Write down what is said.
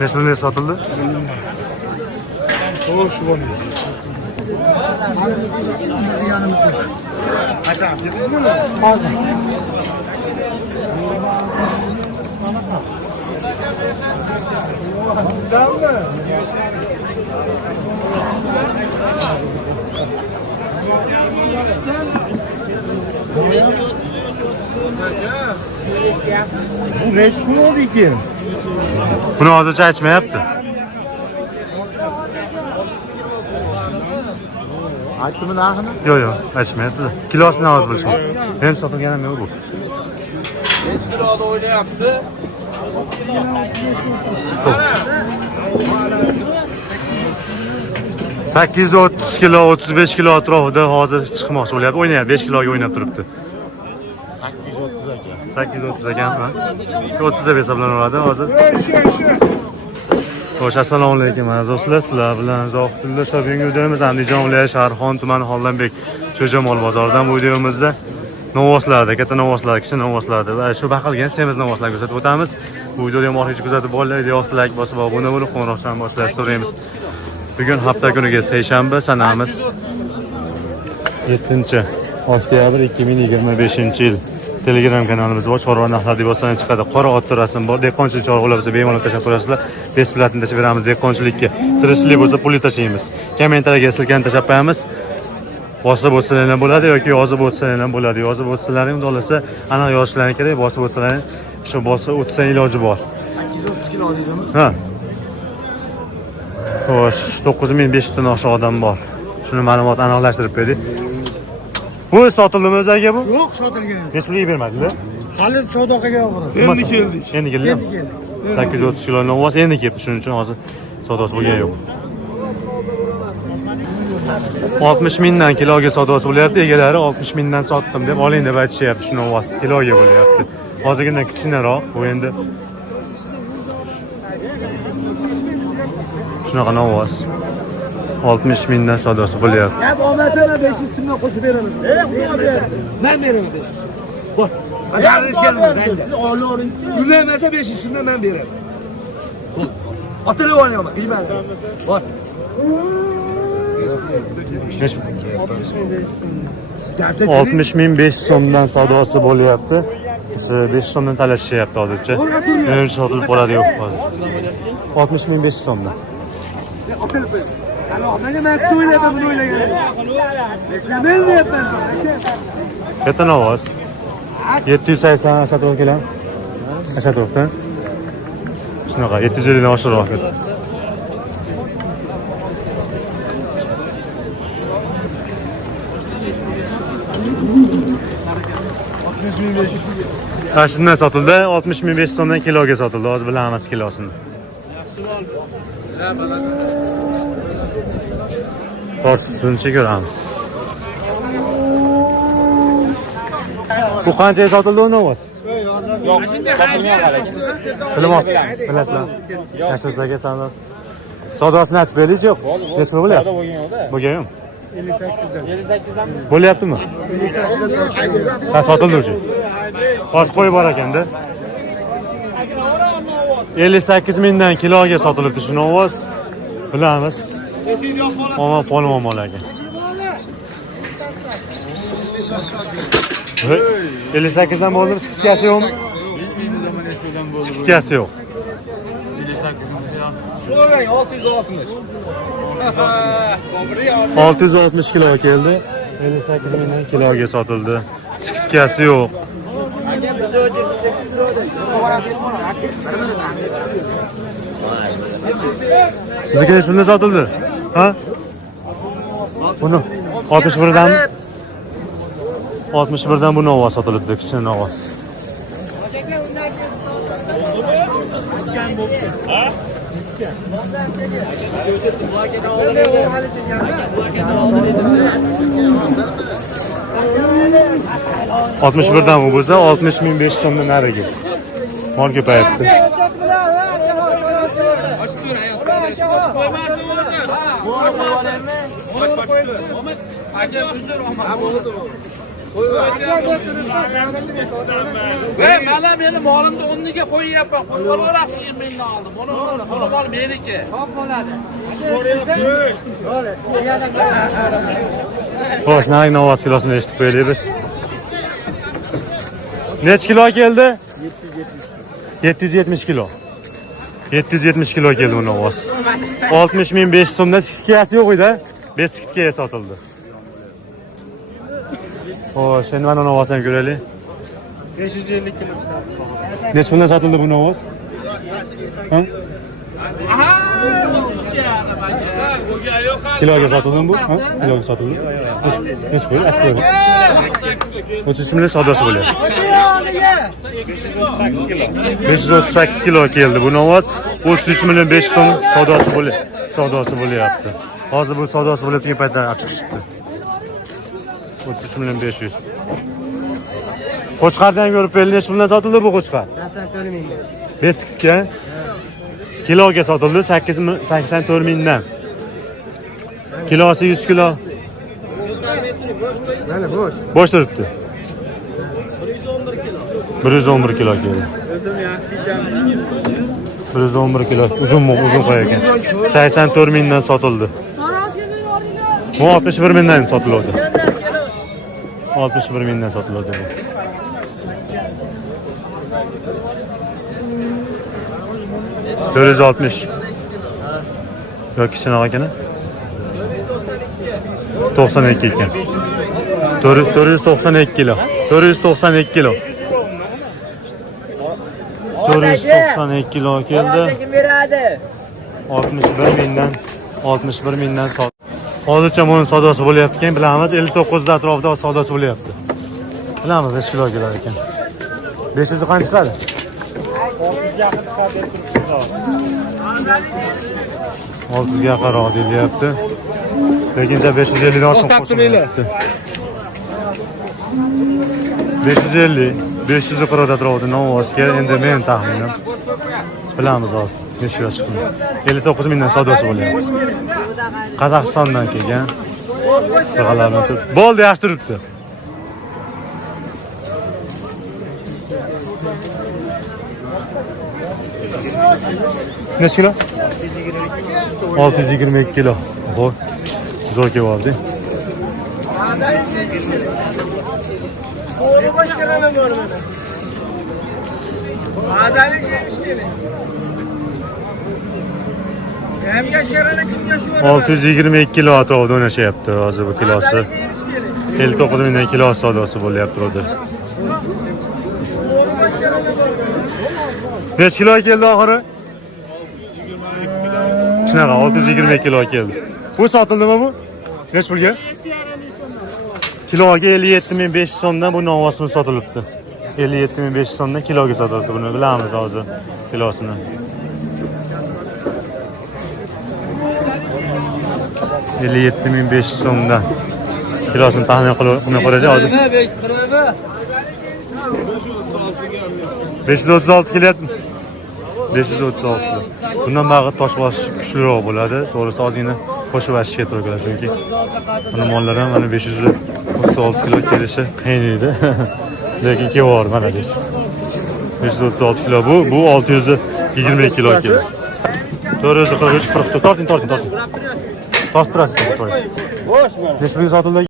Neçə satıldı? Soğuk şu var. Bu resmi oldu ki. Bunu hozircha aytmayapti. Aytdimi narxini? Yo'q, aytmayapti. Kilosini hozir bilishim. Men sotganim yo'q bu. 5 kiloda o'ynayapti. Sakkiz 30 kilo, 35 kilo atrofida hozir chiqmoqchi bo'lyapti. O'ynayapti, 5 kiloga o'ynab turibdi. 830 ekan, ha? Shu 30 deb hisoblanadi hozir. Xo'sh, assalomu alaykum do'stlar. Sizlar bilan Zohidullo shopping videomiz Andijon viloyati Sharxon tumani Xollanbek Cho'jamol bozoridan bu videomizda novvoslarda, katta novvoslar, kichik novvoslarda va shu baqilgan semiz novvoslarni ko'rsatib o'tamiz. Bu videoni oxirigacha kuzatib bo'linglar, videoga like bosib obuna bo'lib, qo'ng'iroqdan boshlashni so'raymiz. Bugun hafta kuniga seshanba, sanamiz 7-oktyabr 2025-yil. Telegram kanalimiz bor, chorva narxlari libosdan chiqadi. Qora otda rasm bor. Dehqonchilik chorvalar bo'lsa bemalol tashlab qo'yasizlar. Besplatni tashib beramiz dehqonchilikka. Tirishlik bo'lsa pulli tashlaymiz. Kommentariyaga silkani tashlab qo'yamiz. Bosib o'tsalar ham bo'ladi yoki yozib o'tsalar ham bo'ladi. Yozib o'tsalaring bo'lsa, aniq yozishlari kerak. Bosib o'tsalaring shu bosib o'tsa iloji bor. 830 kilo deydimi? Ha. Xo'sh, 9500 dan oshiq odam bor. Shuni ma'lumot aniqlashtirib berdik. Bu sotildimi o'ziga bu? Yo'q, sotilgan. Hech pulga bermadilar. Hali savdoga keldi. Endi keldik. Endi keldi. 830 kilo novvos endi kelibdi. Shuning uchun hozir savdosi bo'lgani yo'q. 60 mingdan kiloga savdosi bo'lyapti. Egalari 60 mingdan sotdim deb oling deb aytishyapti. Shu novvosni kiloga bo'lyapti. Hozirgidan kichikroq, bu endi shunaqa novvos. 60 mingdan savdosi bo'lyapti. Gap olmasam 500 so'mdan qo'shib beraman. Men beraman. Bor. Agarsiz kelmaydi. Ulamasa 500 so'mdan men beraman. Otili o'ynayman, qiymati. Bor. 60.500 so'mdan savdosi bo'lyapti. 5 so'mdan talashishyapti hozircha. Menimcha sotilib qoladi yo'q hozir. 60.500 so'mdan. Katta novvos. 780 ashatroq kelam. Ashatroqdan. Shunaqa 750 dan oshiqroq. Shundan sotildi. 60.500 so'mdan kiloga sotildi. Hozir bilamiz kilosini. Tortisini ko'ramiz. Bu qanchaga sotildi novvos? Yo'q, sotilmagan hali. Bilmoq. Bilasizlar. Yashirsaga sanab. Savdosini aytib berdik yo'q. Nechta bo'lyapti? Bo'lgan yo'q. 58dan. Bo'lyaptimi? Ha, sotildi o'sha. Hozir qo'yib bor ekanda. 58 mingdan kiloga sotilibdi shu novvos. Bilamiz. Ama polvon mol ekan. 58 dan bo'ldimi? Skidkasi yo'qmi? Skidkasi yo'q. 660 kilo keldi. 58 mingdan kiloga sotildi. Skidkasi yo'q. Sizniki nech pulga sotildi? Ha? Buni 61 dan 61 dan bu novvos sotilibdi, kichik novvos. Altmış birden bu bo'lsa 60.500 so'mdan nariga. Mol ko'payibdi. Ve mana benim malimni o'rniga qo'yyapman. Qo'yvorasiz menni oldim. Buni mal meniki. Top bo'ladi. Xo'sh, narigi novoz kilosini eshitib qo'yaylik biz. Necha kilo keldi? 770 kilo. 770 kilo keldi bu novoz. 60.500 so'mdan skidkasi yo'q edi. 5 skidkaga sotildi. Xo'sh, endi mana novozdan ko'raylik. 550 kilo chiqadi. Necha puldan sotildi bu novoz? Ha? Kiloga sotildimi bu? Ha? Kiloga sotildi. Necha pul? 30 million savdosi bo'lyapti. 538 kilo keldi bu novoz. 33 million 500 so'm savdosi bo'lyapti. Hozir bu savdosi bo'layotgan paytda olib chiqishibdi. 33 million 500. Qo'chqardan ko'rib berdi, necha puldan sotildi bu qo'chqar? 5 skidka. Kiloga sotildi 84 mingdan. Kilosi 100 kilo. Mana bo'sh. Bo'sh turibdi. 111 kilo keldi. 111 kilo uzun qo'y ekan. 84 mingdan sotildi. Bu 61 mingdan sotiladi. 61 mingdan sotiladi bu. Dört 60. Yok kichkina ekan. 92 ekan. 492 kilo. 492 kilo. 492 kilo keldi. 61 mingdan sot. Hozircha buni savdosi bo'lyapti ekan, bilamiz 59 da atrofida savdosi bo'lyapti. Bilamiz necha kilo kelar ekan. 500 qancha chiqadi? 600 yaqin chiqadi deb turibmiz. 600 ga yaqinroq deyilyapti. Lekincha 550 dan oshiq qo'shilyapti. 550, 500 qirada atrofida novvosga endi men taxminim. Bilamiz hozir necha kilo chiqdi. 59 mingdan savdosi bo'lyapti. Qozog'istondan kelgan. Sig'alarni turib. Bo'ldi, yaxshi turibdi. Necha kilo? 622 kilo. Xo'p. Zo'r keldi. Olti yuz yigirma ikki kilo atrofida o'ynashyapti hozir bu kilosi. 59 mingdan kilo savdosi bo'lyapti hozir. Necha kilo keldi oxiri? Shunaqa 622 kilo keldi. Bu sotildimi bu? Necha pulga? Kiloga 57.500 so'mdan bu novvosini sotilibdi. 57.500 so'mdan kiloga sotilibdi. Buni bilamiz hozir kilosini. $57.500 kilosini taxmin qilib qo'yadi hozir. 536 kelyapti. 536 kilo. Bundan bag'it tosh bosish kuchliroq bo'ladi. To'g'risi ozgina qo'shib ashishga to'g'ri keladi chunki buni mollar ham mana 536 kilo kelishi qiyin edi. Lekin kelyapti mana deysiz. 536 kilo bu 622 kilo keldi. 443 44 torting. Tortib turasiz. Bosh. Necha pulga sotildi?